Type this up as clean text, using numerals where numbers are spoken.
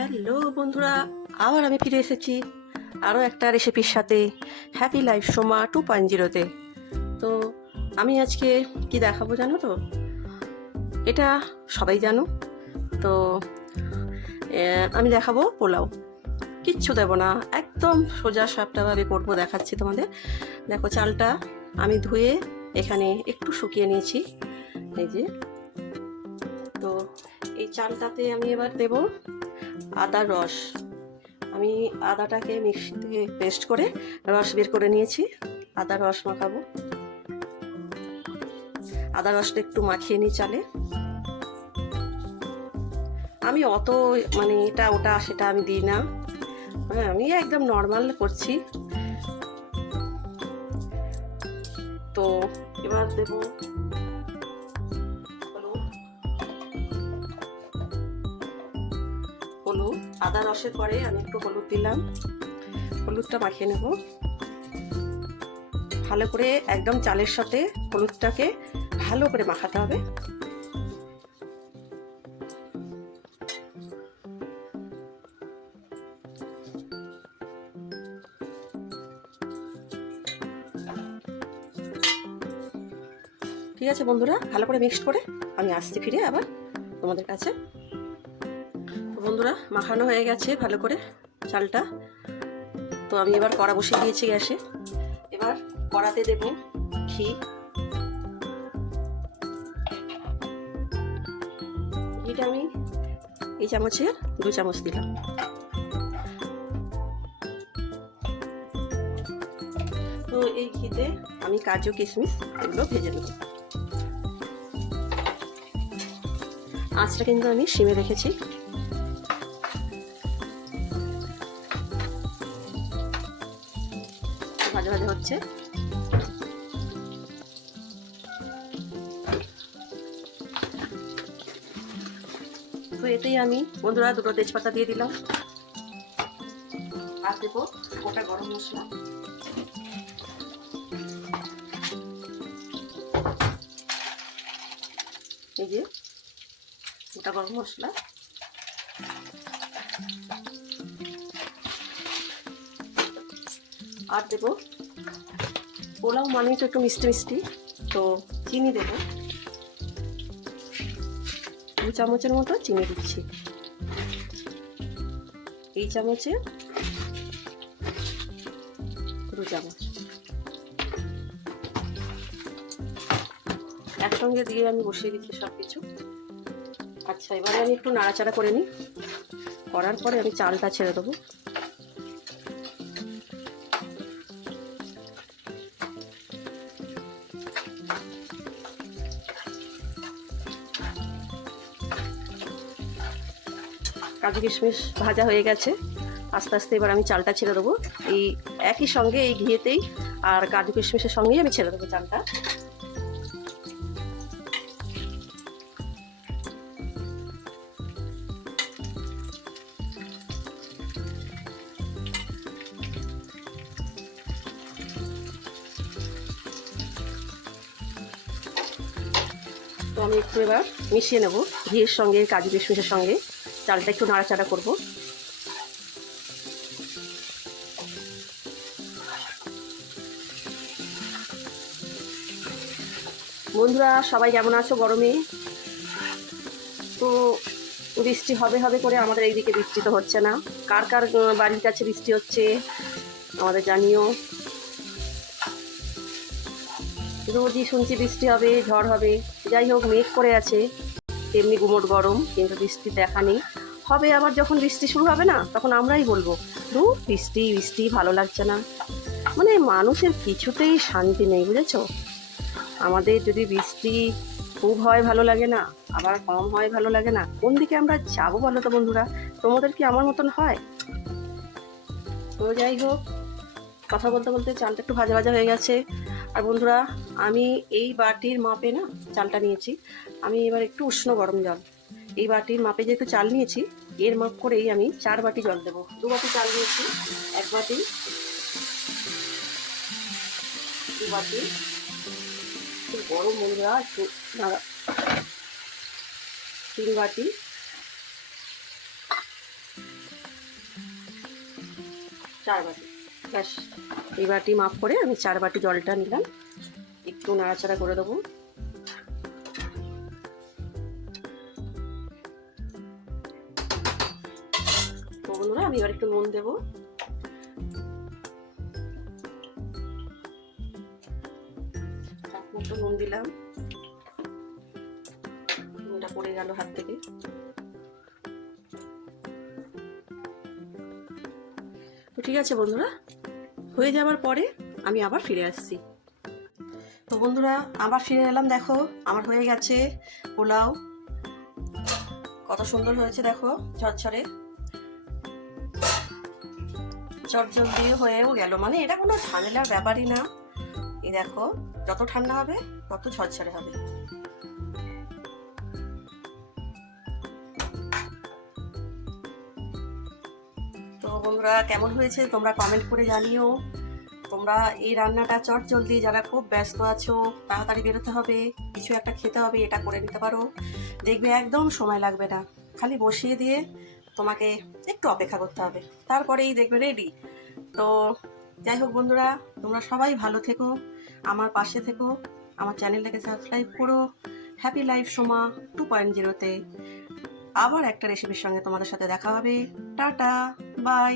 Hello বন্ধুরা, আবার আমি ফিরে এসেছি আরও একটা রেসিপির সাথে, হ্যাপি লাইফ সোমা 2.0-তে। তো আমি আজকে কি দেখাবো জানো তো? এটা সবাই জানো তো। আমি দেখাবো পোলাও। কিচ্ছু দেবো না, একদম সোজা সাপটাভাবে করবো, দেখাচ্ছি তোমাদের। দেখো, চালটা আমি ধুয়ে এখানে একটু শুকিয়ে নিয়েছি, এই যে। তো এই চালটাতে আমি এবার দেব আদার রস। আমি আদাটাকে মিক্সিতে পেস্ট করে রস বের করে নিয়েছি, আদা রস মাখাবো। আদা রসটা একটু মাখিয়ে নিই চালে। আমি অত এটা ওটা সেটা আমি দিই না, হ্যাঁ, আমি একদম নর্মাল করছি। তো এবার দেবো হলুদ। আদা রসের পরে আমি একটু হলুদ দিলাম, হলুদটা মাখিয়ে নেব ভালো করে। একদম চালের সাথে হলুদটাকে ভালো করে মাখাতে হবে। ঠিক আছে বন্ধুরা, ভালো করে মিক্সড করে আমি আসছি ফিরে আবার তোমাদের কাছে। তো বন্ধুরা, মাখানো হয়ে গেছে ভালো করে চালটা। তো আমি এবার কড়া বসিয়ে দিয়েছি গ্যাসে। এবার কড়াতে দেব ঘি। ঘিটা আমি এই চামচে 2 চামচ দিলাম। তো এই ঘিতে আমি কাজু কিশমিশ এগুলো ভেজে নেব। আঁচটা কিন্তু আমি সিমে রেখেছি। ভাজা ভাজা হচ্ছে। তো এতেই আমি বন্ধুরা 2টো তেজপাতা দিয়ে দিলাম, আর দেবো গোটা গরম মশলা। এই যে গোটা গরম মশলা। আর দেব, পোলাও মানে তো একটু মিষ্টি মিষ্টি, তো চিনি দেব 2 চামচের মতো চিনি দিচ্ছি। এই চামচে 2 চামচ একসঙ্গে দিয়ে আমি বসিয়ে দিচ্ছি সব কিছু। আচ্ছা, এবারে আমি একটু নাড়াচাড়া করে নিই। করার পরে আমি চালটা ছেড়ে দেবো। কাজু কিশমিশ ভাজা হয়ে গেছে, আস্তে আস্তে এবার আমি চালটা ছেড়ে দেবো। এই একই সঙ্গে এই ঘিয়েতেই আর কাজু কিশমিশের সঙ্গেই আমি ছেড়ে দেবো চালটা। তো আমি একটু এবার মিশিয়ে নেব ঘিয়ের সঙ্গে কাজু কিশমিশের সঙ্গে। চালটা একটু নাড়াচাড়া করব। বন্ধুরা, সবাই কেমন আছো গরমে? তো বৃষ্টি হবে হবে করে আমাদের এইদিকে বৃষ্টি তো হচ্ছে না। কার কার বাড়ির কাছে বৃষ্টি হচ্ছে আমাদের জানিও। রোজই শুনছি বৃষ্টি হবে, ঝড় হবে। যাই হোক, মেঘ করে আছে, তেমনি গুমোট গরম, কিন্তু বৃষ্টির দেখা নেই। হবে আবার যখন বৃষ্টি শুরু হবে না, তখন আমরাই বলবো বৃষ্টি বৃষ্টি, ভালো লাগছে না। মানুষের কিছুতেই শান্তি নেই, বুঝেছ? আমাদের যদি বৃষ্টি খুব হয় ভালো লাগে না, আবার কম হয় ভালো লাগে না। কোন দিকে আমরা যাবো বলো তো বন্ধুরা? তোমাদের কি আমার মতন হয়? তো যাই হোক, কথা বলতে বলতে চালটা একটু ভাজা ভাজা হয়ে গেছে। আর বন্ধুরা, আমি এই বাটির মাপে না চালটা নিয়েছি। আমি এবার একটু উষ্ণ গরম জল, এই বাটির মাপে যেহেতু চাল নিয়েছি, এর মাপ করেই আমি 4 বাটি জল দেবো। 2 বাটি চাল নিয়েছি, 1 বাটি, 2 বাটি। খুব গরম বন্ধুরা, একটু 3 বাটি, 4 বাটি। ব্যাস, এই বাটি মাপ করে আমি 4 বাটি জলটা নিলাম। একটু নাড়াচাড়া করে দেবো। তো বন্ধুরা আমি এবার একটু নুন দেবো। একটু নুন দিলাম, নুনটা পড়ে গেল হাত থেকে। তো ঠিক আছে বন্ধুরা, হয়ে যাওয়ার পরে আমি আবার ফিরে আসছি। তো বন্ধুরা আবার ফিরে এলাম, দেখো আমার হয়ে গেছে পোলাও। কত সুন্দর হয়েছে দেখো, ঝরঝরে চটজলদি হয়েও গেল। মানে এটা কোনো ঝামেলার ব্যাপারই না। এই দেখো, যত ঠান্ডা হবে তত ঝরঝরে হবে। তো বন্ধুরা কেমন হয়েছে তোমরা কমেন্ট করে জানিও। তোমরা এই রান্নাটা চটজলদি, যারা খুব ব্যস্ত আছো, তাড়াতাড়ি বেরোতে হবে, কিছু একটা খেতে হবে, এটা করে নিতে পারো। দেখবে একদম সময় লাগবে না, খালি বসিয়ে দিয়ে তোমাকে একটু অপেক্ষা করতে হবে, তারপরেই দেখবে রেডি। তো যাই হোক বন্ধুরা, তোমরা সবাই ভালো থেকো, আমার পাশে থেকো, আমার চ্যানেলটাকে সাবস্ক্রাইব করো। হ্যাপি লাইফ সোমা 2.0-তে আবার একটা রেসিপির সঙ্গে তোমাদের সাথে দেখা হবে। Tata, by.